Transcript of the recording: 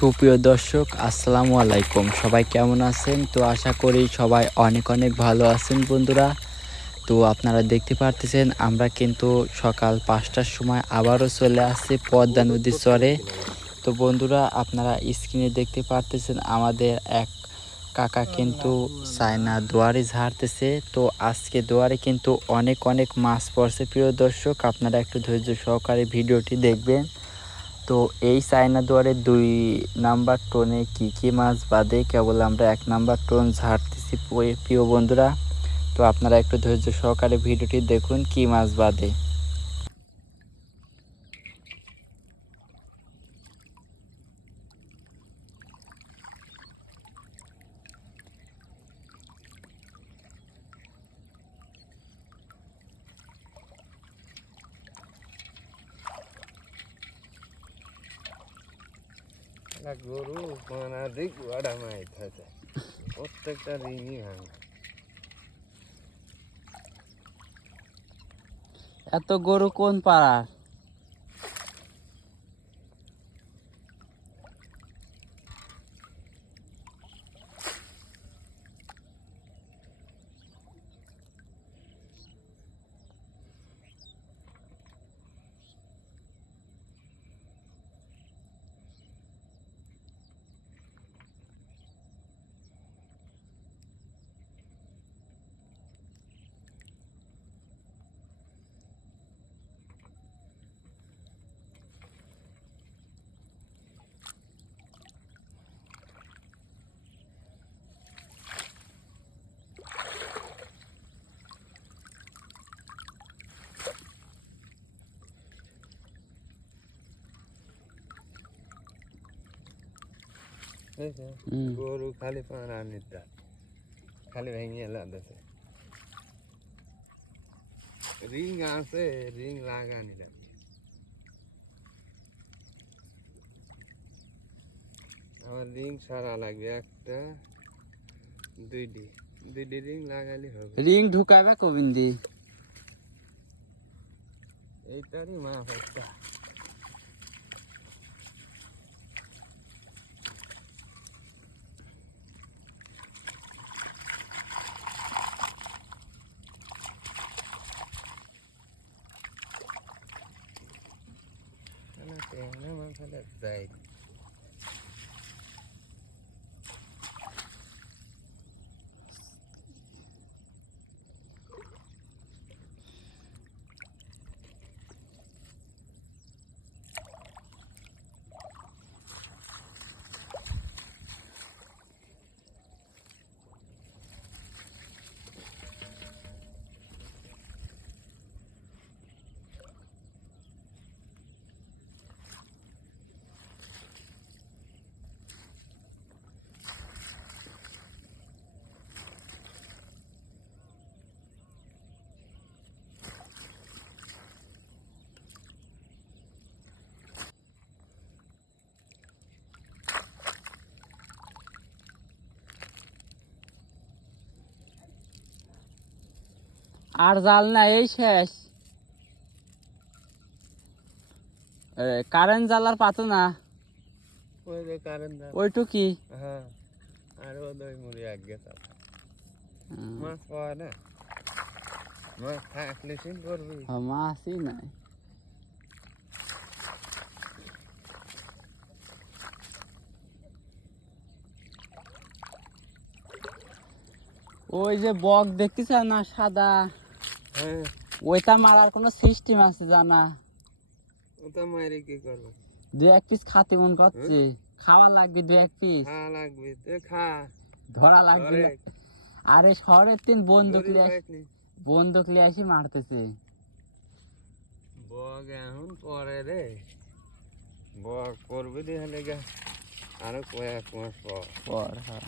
সুপ্রিয় দর্শক, আসসালামু আলাইকুম। সবাই কেমন আছেন? তো আশা করি সবাই অনেক অনেক ভালো আছেন বন্ধুরা। তো আপনারা দেখতে পারতেছেন, আমরা কিন্তু সকাল পাঁচটার সময় আবারও চলে আসছি পদ্মা নদীর চরে। তো বন্ধুরা, আপনারা স্ক্রিনে দেখতে পারতেছেন, আমাদের এক কাকা কিন্তু চায়না দুয়ারে ঝাড়তেছে। তো আজকে দুয়ারে কিন্তু অনেক অনেক মাছ পড়ছে, প্রিয় দর্শক। আপনারা একটু ধৈর্য সহকারে ভিডিওটি দেখবেন। তো এই চায়না দুয়ারে দুই নাম্বার টোনে কি কি মাছ বাদে? কেবল আমরা এক নাম্বার টোন ঝাড়তেছি প্রিয়- বন্ধুরা। তো আপনারা একটু ধৈর্য সহকারে ভিডিওটি দেখুন, কি মাছ বাদে একটা গরু ওটা মাইট থাকে প্রত্যেকটা রিংই ভাঙা। এত গরু কোন পাড়ার? গরু খালি পানা নিতে খালি ভেঙে লাদাছে। রিং আছে রিং লাগানি আমার রিং সারা লাগবে একটা দুইটি। দুইটি রিং লাগালে হবে। রিং ঢুকাবে কবিন্দি এইটারই মাপ একটা। Tem, né, mano? Olha, velho. আর জাল না এই শেষ। কারেন্ট জালার পাতো না। ওই যে কারেন্ট দাও ওইটুকি হ্যাঁ আর না? সিন করবি? মাছই নাই। ওই যে বক দেখতেছ না সাদা? হ্যাঁ ওইটা মারার কোনো সিস্টেম আছে জানা? ওটা মারি কি করব? দু এক পিস খাতে মন করছে। খাওয়া লাগবে দু এক পিস খা লাগবে তো খা। ধরা লাগবে। আরে শহরের তিন বন্দুক লিয়ে। বন্দুক লিয়ে আসি মারতেছে। বগ এখন পরে রে। বগ করবি দিয়ে হলে গা আরও কয়েক মাস পর। পর হ্যাঁ।